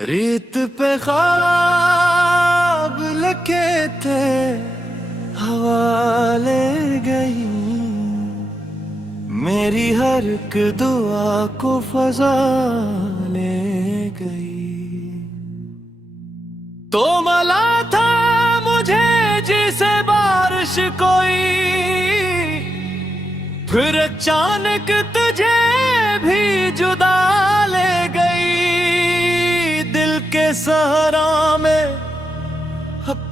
रेत पे ख्वाब लगे थे, हवा ले गई मेरी हर एक दुआ को, फजा ले गई। तो मला था मुझे जिसे बारिश कोई, फिर अचानक तुझे भी जुदा ले गई। दिल के सहरा में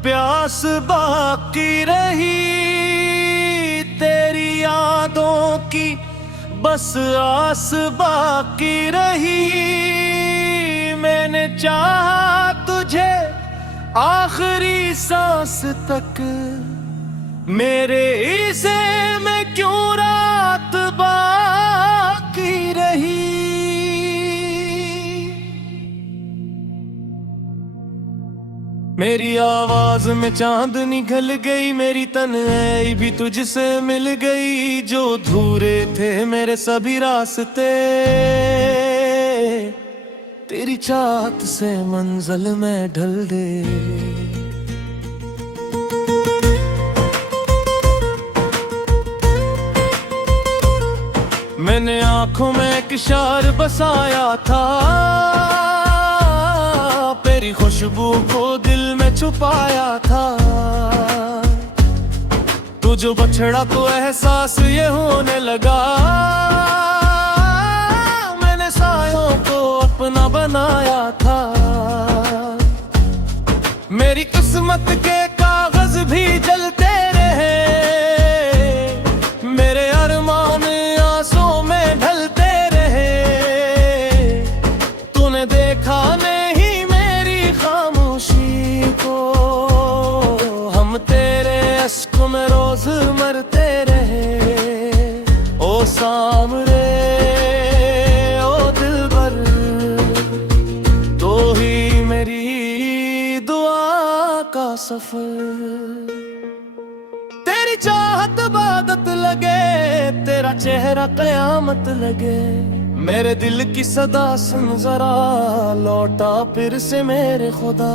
प्यास बाकी रही, तेरी यादों की बस आस बाकी रही। मैंने चाहा तुझे आखिरी सांस तक, मेरे इसे में क्यों रात बाकी रही। मेरी आवाज में चांद निकल गई, मेरी तन्हाई भी तुझसे मिल गई। जो अधूरे थे मेरे सभी रास्ते, तेरी चाहत से मंजिल में ढल दे। मैंने आंखों में एक इशार बसाया था, तेरी खुशबू को दिल में छुपाया था। तू जो बछड़ा तो एहसास ये होने लगा, मैंने सायों को अपना बनाया था। मेरी किस्मत के कागज भी जलते रहे, मेरे अरमान आंसुओं में ढलते रहे। तूने देखा नहीं मेरी खामोशी को, हम तेरे अश्कों में रोज मरते रहे। ओ सामरे ओ दिलबर, तो ही मेरी दुआ का सफर। तेरी चाहत इबादत लगे, तेरा चेहरा कयामत लगे। मेरे दिल की सदा सुन जरा, लौटा फिर से मेरे खुदा।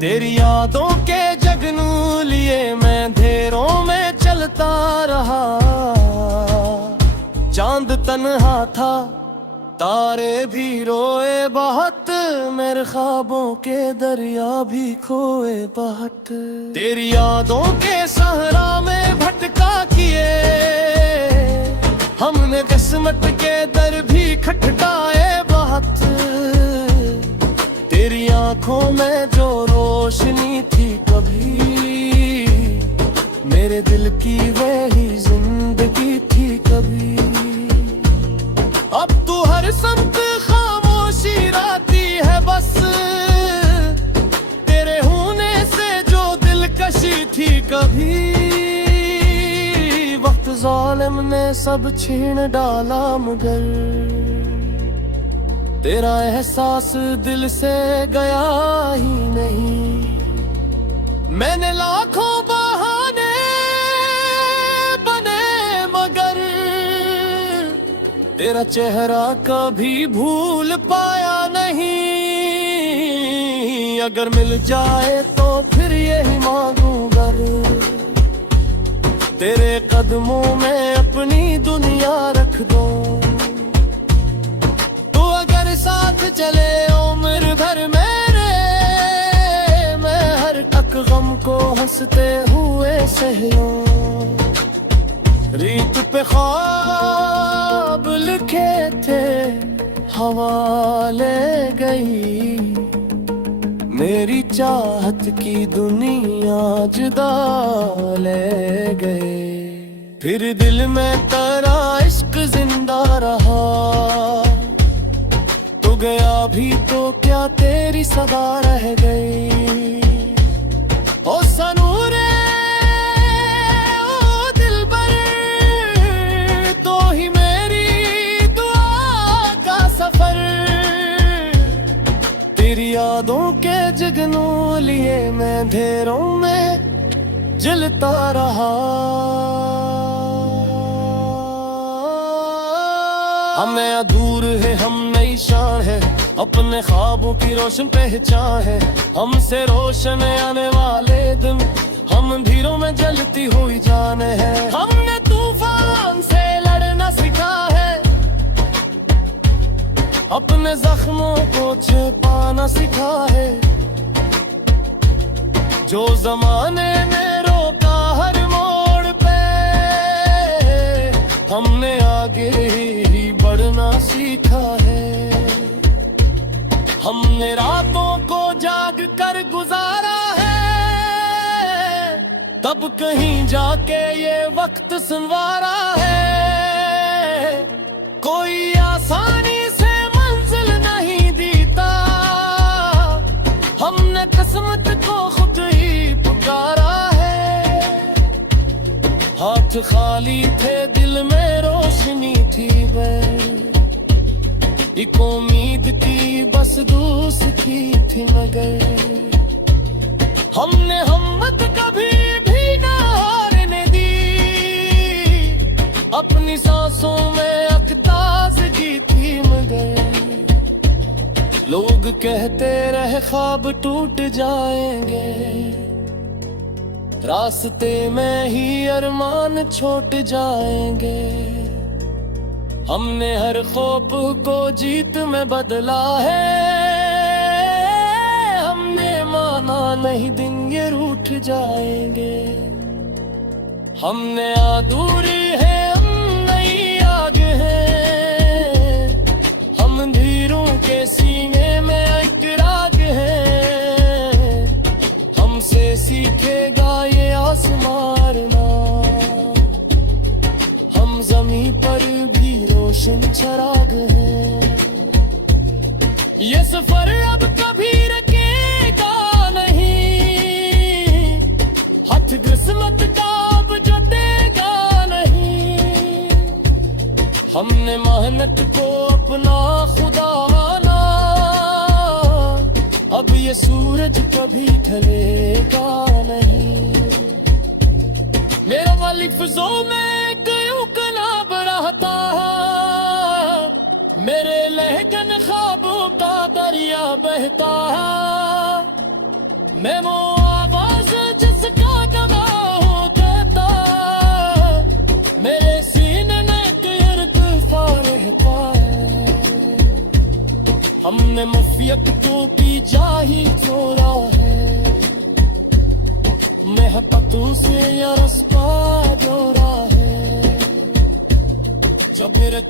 तेरी यादों के जगनू लिए मैं अंधेरों में चलता रहा। चांद तन्हा था, तारे भी रोए बहुत, मेरे ख्वाबों के दरिया भी खोए बहुत। तेरी यादों के सहरा में भटका किए, हमने किस्मत के दर भी खटकाए बहुत। तेरी आंखों में जो रोशनी थी कभी, मेरे दिल की वही जिंदगी थी कभी। अब तू हर समत खामोशी राती है बस, तेरे होने से जो दिलकशी थी कभी। वक्त जालिम ने सब छीन डाला, मगर तेरा एहसास दिल से गया ही नहीं। मैंने लाखों बहाने बने, मगर तेरा चेहरा कभी भूल पाया नहीं। अगर मिल जाए तो फिर यही मांगूंगा, तेरे कदमों में अपनी दुनिया रख दो। तू अगर साथ चले उम्र भर मेरे, मैं हर एक गम को हंसते हुए सह लूं। रीत पे ख्वाब लिखे थे, हवा ले गई मेरी चाहत की दुनिया, जुदा ले गए। फिर दिल में तेरा इश्क जिंदा रहा, तू गया भी तो क्या तेरी सदा रह गई। ओ सनूरे ओ दिलबर, तो ही मेरी दुआ का सफर। तेरी यादों के जगनू लिए मैं अंधेरों में जलता रहा। हम नया दूर है, हम नई शान है, अपने ख्वाबों की रोशन पहचान है, हमसे रोशन आने वाले दिन, हम अंधेरों में जलती हुई जान है। हमने तूफान से लड़ना सीखा है, अपने जख्मों को छिपाना सीखा है। जो जमाने ने रोका हर मोड़ पे, हमने आगे ही बढ़ना सीखा है। हमने रातों को जाग कर गुजारा है, तब कहीं जाके ये वक्त संवारा है। कोई आसानी से मंजिल नहीं देता, हमने किस्मत को खुद ही पुकारा है। हाथ खाली थे दिल में रोशनी थी एक उम्मीद की बस दोस्ती थी, मगर हमने हिम्मत कभी भी ना हारने दी। अपनी सांसों में अकताज़गी थी, मगर लोग कहते रहे ख्वाब टूट जाएंगे, रास्ते में ही अरमान छूट जाएंगे। हमने हर खौफ को जीत में बदला है, हमने माना नहीं दिन ये रूठ जाएंगे। हमने अधूरी है हम नई आग है, हम धीरों के सीने में एक राग है। हमसे सीखेगा ये आसमां, हम जमी पर भी रोशन चराग है। ये सफर अब कभी रुकेगा नहीं, हाथ किस्मत का अब जुटेगा नहीं। हमने मेहनत को अपना खुदा माना, अब ये सूरज कभी ढलेगा नहीं। मेरा मालिक फिज़ों में कलाब रहता है, मेरे लहकन ख्वाबों का दरिया बहता है। मैं वो आवाज जिसका गवाह देता, मेरे सीने में इर्तिफा रहता है। हमने मफियत को पी जा ही छोड़ा है, महबतों से या रस्ता जोड़ा है। जब मेरे